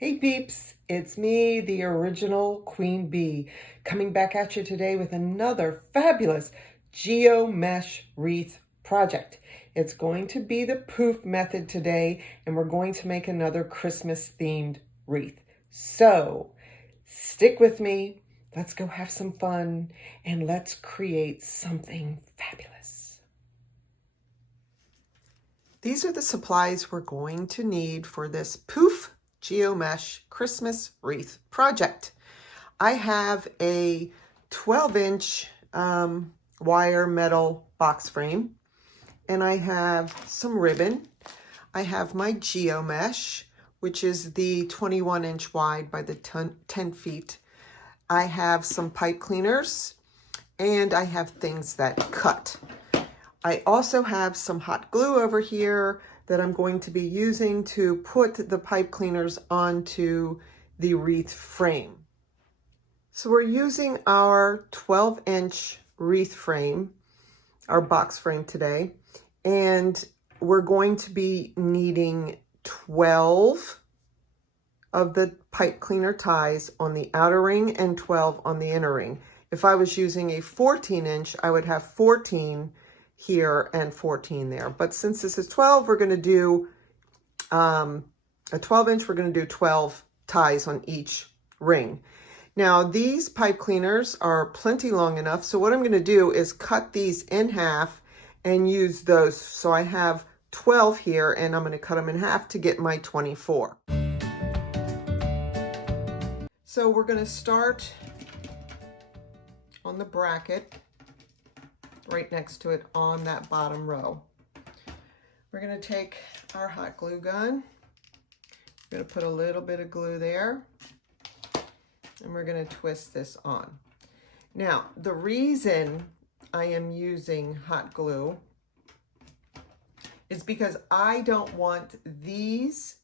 Hey Peeps, it's me, the original Queen Bee, coming back at you today with another fabulous Geo Mesh Wreath project. It's going to be the poof method today, and we're going to make another Christmas themed wreath. So stick with me, let's go have some fun, and let's create something fabulous. These are the supplies we're going to need for this poof Geomesh Christmas wreath project. I have a 12-inch wire metal box frame, and I have some ribbon. I have my Geomesh, which is the 21-inch wide by the 10 feet. I have some pipe cleaners, and I have things that cut. I also have some hot glue over here that I'm going to be using to put the pipe cleaners onto the wreath frame. So we're using our 12-inch wreath frame, our box frame today, and we're going to be needing 12 of the pipe cleaner ties on the outer ring and 12 on the inner ring. If I was using a 14-inch, I would have 14 here and 14 there. But since this is 12, we're going to do a 12-inch, we're going to do 12 ties on each ring. Now, these pipe cleaners are plenty long enough, so what I'm going to do is cut these in half and use those. So I have 12 here, and I'm going to cut them in half to get my 24. So we're going to start on the bracket right next to it on that bottom row. We're going to take our hot glue gun. We're going to put a little bit of glue there, and we're going to twist this on. Now, the reason I am using hot glue is because I don't want these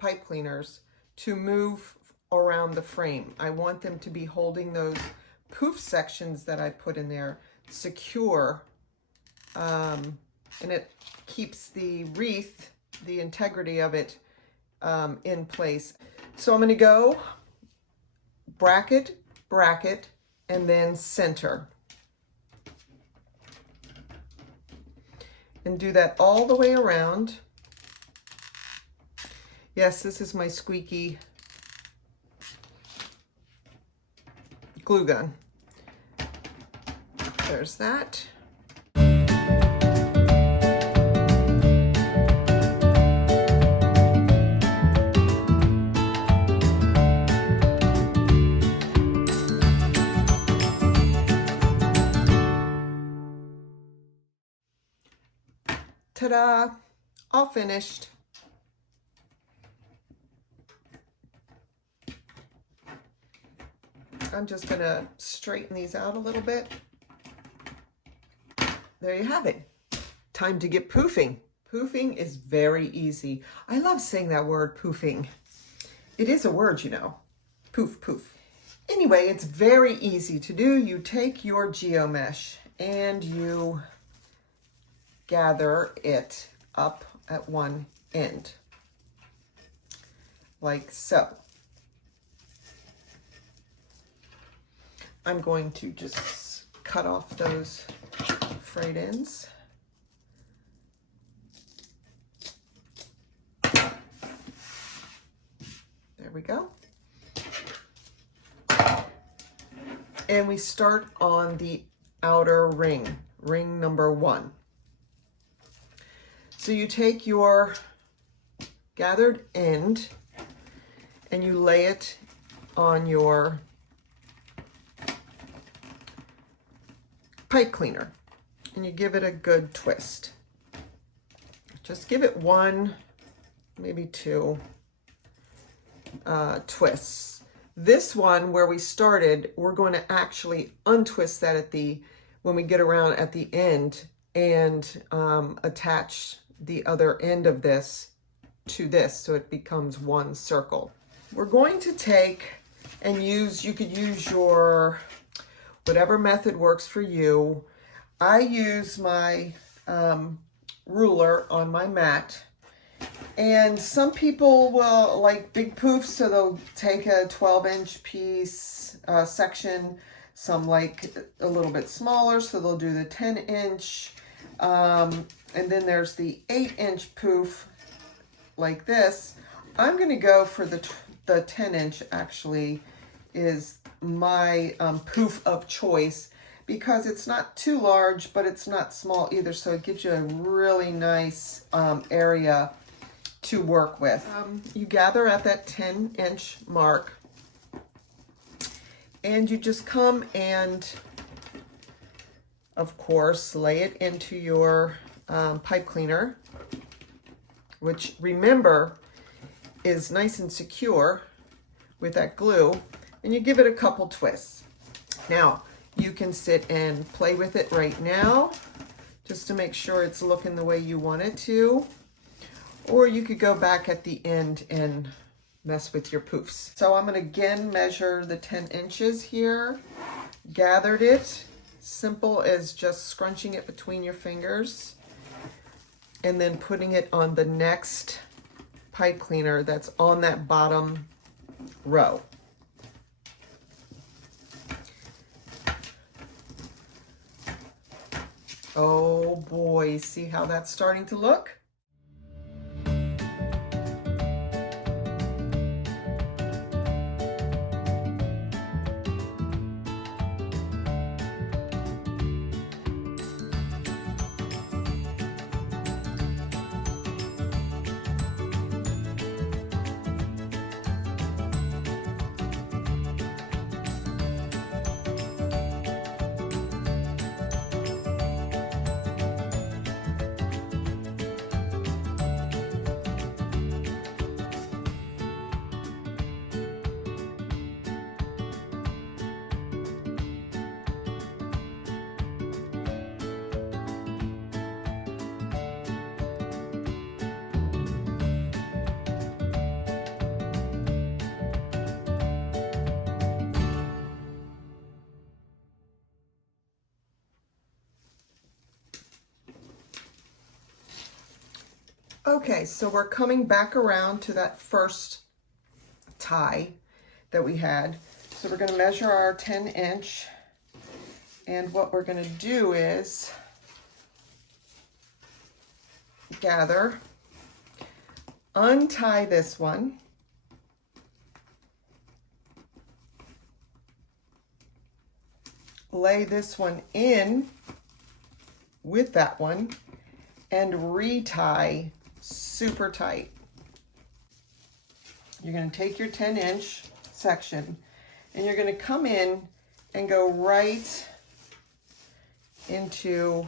pipe cleaners to move around the frame. I want them to be holding those poof sections that I put in there secure, and it keeps the wreath, the integrity of it, in place. So I'm going to go bracket, bracket, and then center. And do that all the way around. Yes, this is my squeaky glue gun. There's that. Ta-da! All finished. I'm just going to straighten these out a little bit. There you have it. Time to get poofing. Poofing is very easy. I love saying that word, poofing. It is a word, you know. Poof, poof. Anyway, it's very easy to do. You take your Geomesh and you gather it up at one end, like so. I'm going to just cut off those frayed ends. There we go. And we start on the outer ring, ring number 1. So you take your gathered end and you lay it on your pipe cleaner, and you give it a good twist. Just give it 1, maybe 2 twists. This one where we started, we're going to actually untwist that at when we get around at the end and attach the other end of this to this so it becomes one circle. We're going to take and you could use your whatever method works for you. I use my ruler on my mat, And some people will like big poofs, so they'll take a 12-inch piece section. Some like a little bit smaller, so they'll do the 10-inch. And then there's the 8-inch poof like this. I'm going to go for the 10-inch actually is my poof of choice, because it's not too large, but it's not small either. So it gives you a really nice area to work with. You gather at that 10-inch mark, and you just come and, of course, lay it into your pipe cleaner, which, remember, is nice and secure with that glue, and you give it a couple twists. Now, you can sit and play with it right now, just to make sure it's looking the way you want it to. Or you could go back at the end and mess with your poofs. So I'm going to again measure the 10 inches here. Gathered it, simple as just scrunching it between your fingers. And then putting it on the next pipe cleaner that's on that bottom row. Oh boy, see how that's starting to look? Okay, so we're coming back around to that first tie that we had. So we're going to measure our 10-inch, and what we're going to do is gather, untie this one, lay this one in with that one, and retie super tight. You're going to take your 10-inch section and you're going to come in and go right into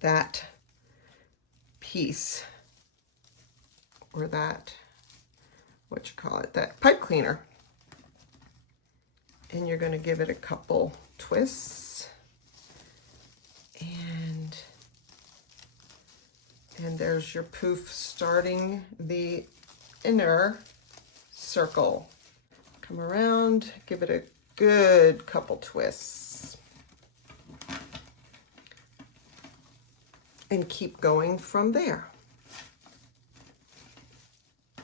that piece, or that, what you call it, that pipe cleaner. And you're going to give it a couple twists. And there's your poof starting the inner circle. Come around, give it a good couple twists. And keep going from there.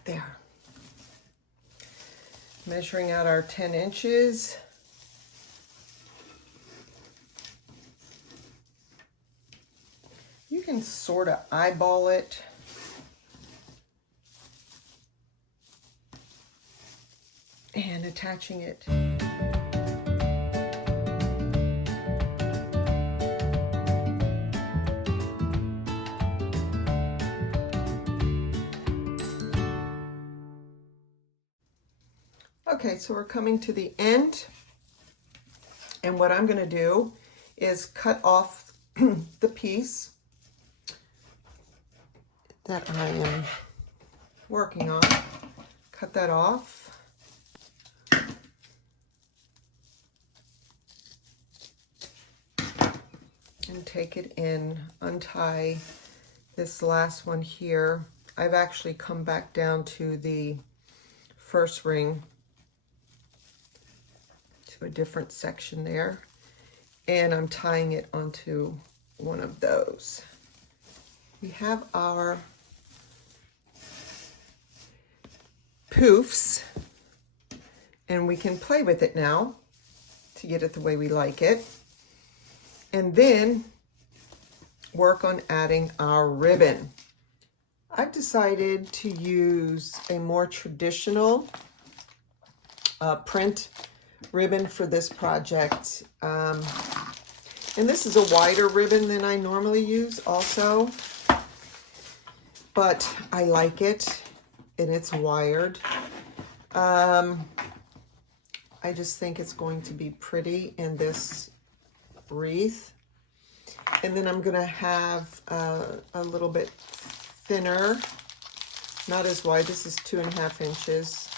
There. Measuring out our 10 inches. You can sort of eyeball it. And attaching it. Okay, so we're coming to the end. And what I'm going to do is cut off the piece that I am working on. Cut that off. And take it in, untie this last one here. I've actually come back down to the first ring, to a different section there. And I'm tying it onto one of those. We have our poofs, and we can play with it now to get it the way we like it. And then work on adding our ribbon. I've decided to use a more traditional print ribbon for this project. And this is a wider ribbon than I normally use also, but I like it and it's wired. I just think it's going to be pretty in this wreath. And then I'm gonna have a little bit thinner, not as wide. This is 2.5 inches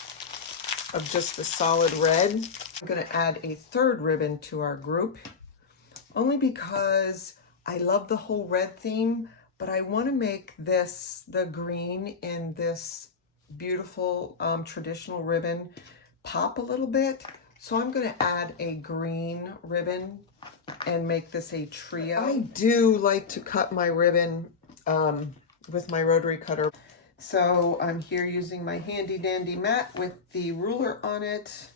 of just the solid red. I'm gonna add a third ribbon to our group, only because I love the whole red theme, but I wanna make this, the green in this beautiful traditional ribbon, pop a little bit. So I'm gonna add a green ribbon and make this a trio. I do like to cut my ribbon with my rotary cutter. So I'm here using my handy dandy mat with the ruler on it.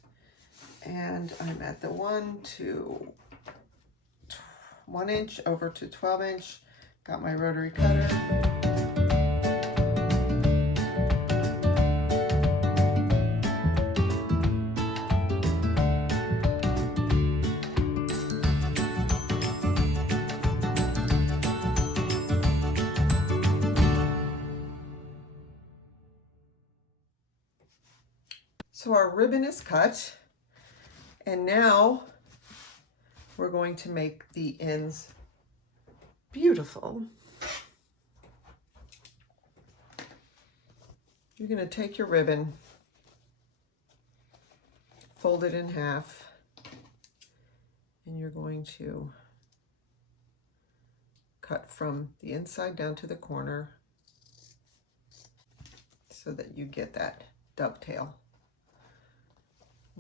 And I'm at the 1 inch over to 12 inch. Got my rotary cutter. So our ribbon is cut, and now we're going to make the ends beautiful. You're going to take your ribbon, fold it in half, and you're going to cut from the inside down to the corner so that you get that dovetail.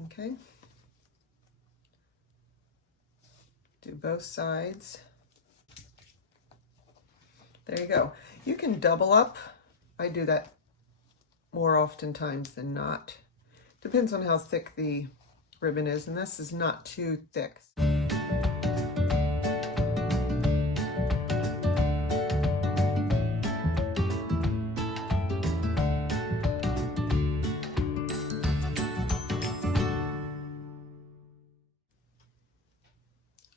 Okay, do both sides. There you go. You can double up. I do that more oftentimes than not. Depends on how thick the ribbon is, and this is not too thick.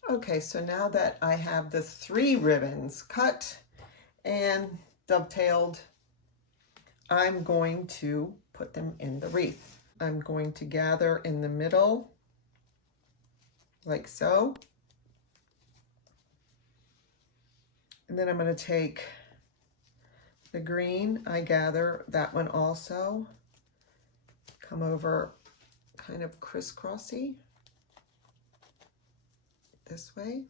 Okay, so now that I have the 3 ribbons cut and dovetailed, I'm going to put them in the wreath. I'm going to gather in the middle, like so. And then I'm going to take the green, I gather that one also, come over kind of crisscrossy this way,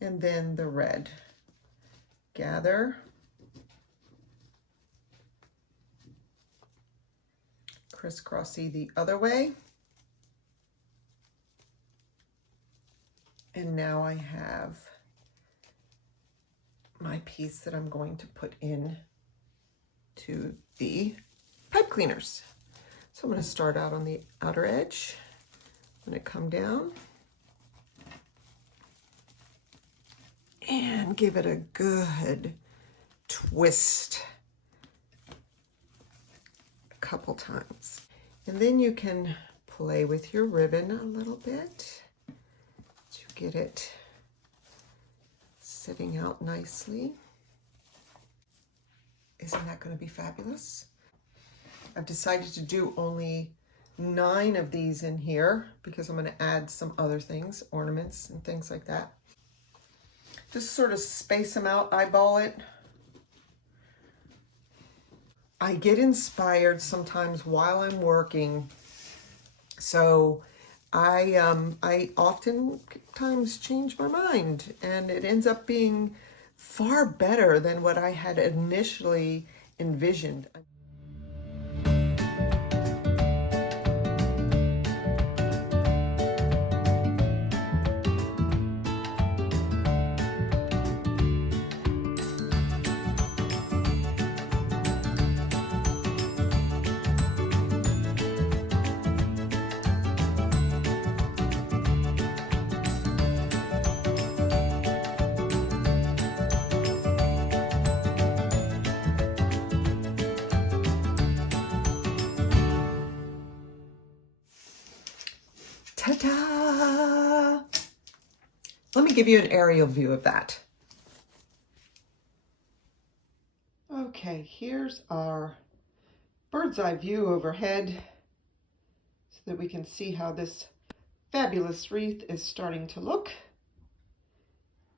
and then the red, gather, crisscrossy the other way, and now I have my piece that I'm going to put in to the pipe cleaners. So I'm going to start out on the outer edge. I'm going to come down and give it a good twist a couple times. And then you can play with your ribbon a little bit to get it sitting out nicely. Isn't that going to be fabulous? I've decided to do only 9 of these in here because I'm going to add some other things, ornaments and things like that. Just sort of space them out, eyeball it. I get inspired sometimes while I'm working, so I oftentimes change my mind, and it ends up being far better than what I had initially envisioned. Ta-da! Let me give you an aerial view of that. Okay, here's our bird's eye view overhead so that we can see how this fabulous wreath is starting to look.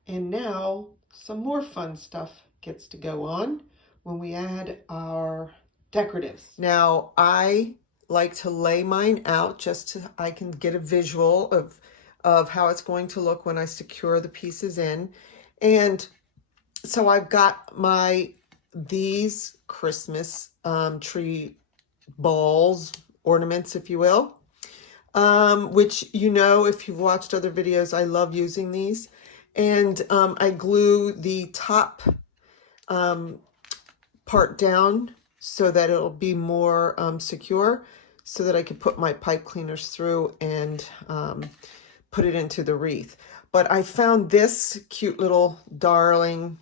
And now some more fun stuff gets to go on when we add our decoratives. Now I like to lay mine out just so I can get a visual of how it's going to look when I secure the pieces in. And so I've got these Christmas tree balls, ornaments, if you will, which, you know, if you've watched other videos, I love using these. And I glue the top part down so that it'll be more secure, so that I can put my pipe cleaners through and put it into the wreath. But I found this cute little darling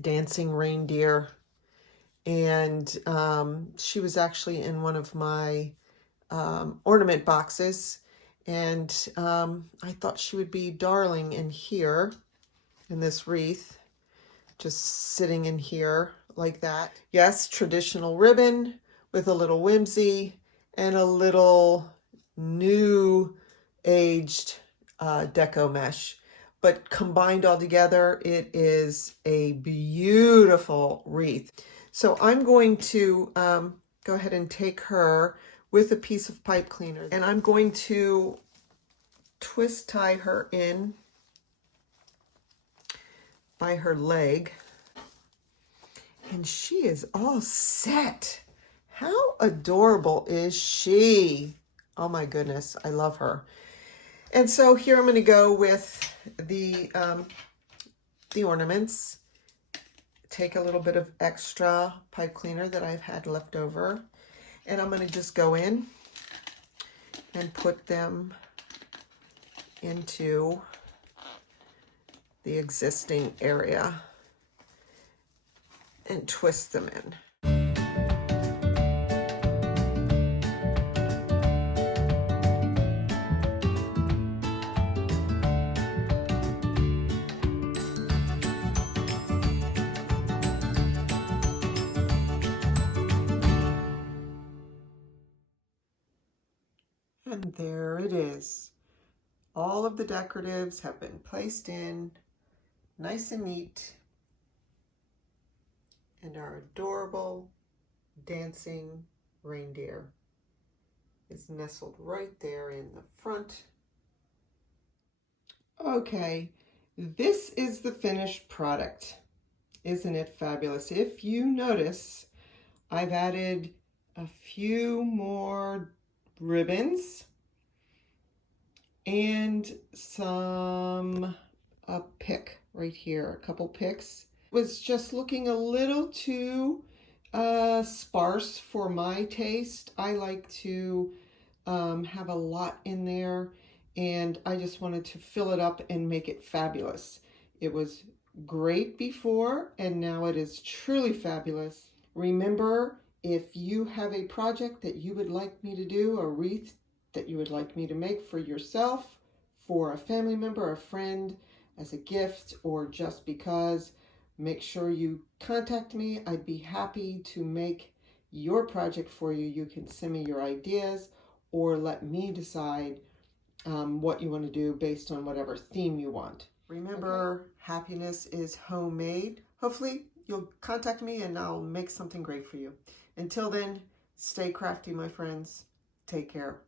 dancing reindeer, and she was actually in one of my ornament boxes, and I thought she would be darling in here in this wreath, just sitting in here like that. Yes, traditional ribbon with a little whimsy and a little new aged deco mesh, but combined all together, it is a beautiful wreath. So I'm going to go ahead and take her with a piece of pipe cleaner, and I'm going to twist tie her in by her leg, and she is all set. How adorable is she? Oh my goodness, I love her. And so here I'm going to go with the ornaments. Take a little bit of extra pipe cleaner that I've had left over, and I'm going to just go in and put them into the existing area and twist them in. And there it is. All of the decoratives have been placed in nice and neat, and our adorable dancing reindeer is nestled right there in the front. Okay, this is the finished product. Isn't it fabulous? If you notice, I've added a few more ribbons and a pick right here, a couple picks. It was just looking a little too sparse for my taste. I like to have a lot in there, and I just wanted to fill it up and make it fabulous. It was great before, and now it is truly fabulous. Remember, if you have a project that you would like me to do, a wreath that you would like me to make for yourself, for a family member, a friend, as a gift, or just because, make sure you contact me. I'd be happy to make your project for you. You can send me your ideas or let me decide what you want to do based on whatever theme you want. Remember, happiness is homemade. Hopefully you'll contact me and I'll make something great for you. Until then, stay crafty, my friends. Take care.